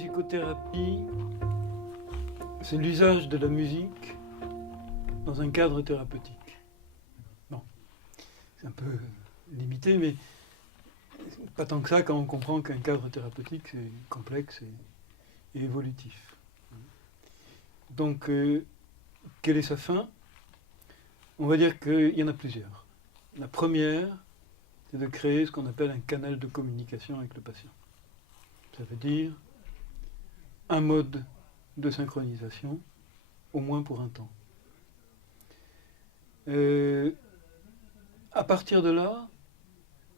musicothérapie, c'est l'usage de la musique dans un cadre thérapeutique. Bon, c'est un peu limité, mais pas tant que ça quand on comprend qu'un cadre thérapeutique, c'est complexe et évolutif. Donc, quelle est sa fin? On va dire qu'il y en a plusieurs. La première, c'est de créer ce qu'on appelle un canal de communication avec le patient. Ça veut dire un mode de synchronisation, au moins pour un temps. À partir de là,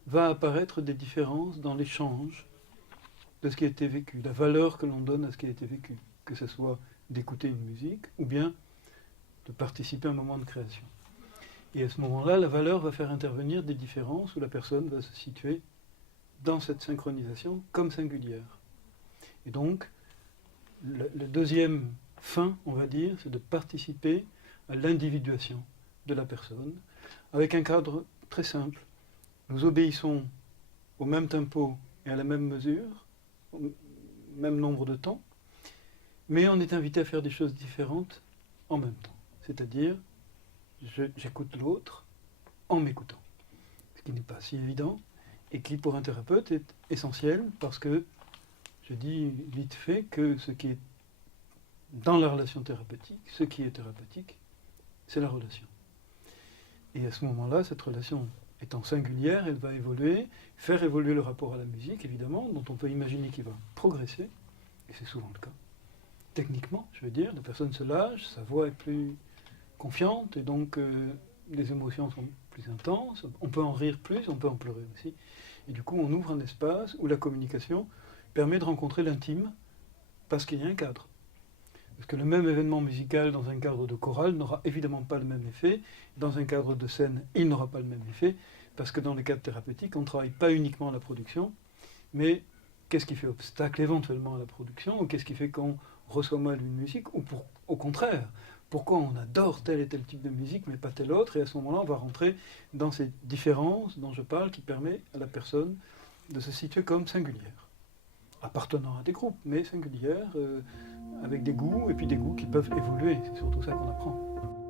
va apparaître des différences dans l'échange de ce qui a été vécu, la valeur que l'on donne à ce qui a été vécu, que ce soit d'écouter une musique ou bien de participer à un moment de création. Et à ce moment-là, la valeur va faire intervenir des différences où la personne va se situer dans cette synchronisation comme singulière. Et donc, le deuxième fin, on va dire, c'est de participer à l'individuation de la personne avec un cadre très simple. Nous obéissons au même tempo et à la même mesure, au même nombre de temps, mais on est invité à faire des choses différentes en même temps. C'est-à-dire, j'écoute l'autre en m'écoutant. Ce qui n'est pas si évident et qui, pour un thérapeute, est essentiel parce que je dis vite fait que ce qui est dans la relation thérapeutique, ce qui est thérapeutique, c'est la relation. Et à ce moment-là, cette relation étant singulière, elle va évoluer, faire évoluer le rapport à la musique, évidemment, dont on peut imaginer qu'il va progresser, et c'est souvent le cas. Techniquement, je veux dire, la personne se lâche, sa voix est plus confiante, et donc les émotions sont plus intenses, on peut en rire plus, on peut en pleurer aussi. Et du coup, on ouvre un espace où la communication permet de rencontrer l'intime, parce qu'il y a un cadre. Parce que le même événement musical dans un cadre de chorale n'aura évidemment pas le même effet. Dans un cadre de scène, il n'aura pas le même effet. Parce que dans le cadre thérapeutique, on ne travaille pas uniquement la production, mais qu'est-ce qui fait obstacle éventuellement à la production, ou qu'est-ce qui fait qu'on reçoit mal une musique, ou au contraire, pourquoi on adore tel et tel type de musique, mais pas tel autre. Et à ce moment-là, on va rentrer dans ces différences dont je parle, qui permet à la personne de se situer comme singulière, appartenant à des groupes, mais singulière, avec des goûts, et puis des goûts qui peuvent évoluer. C'est surtout ça qu'on apprend.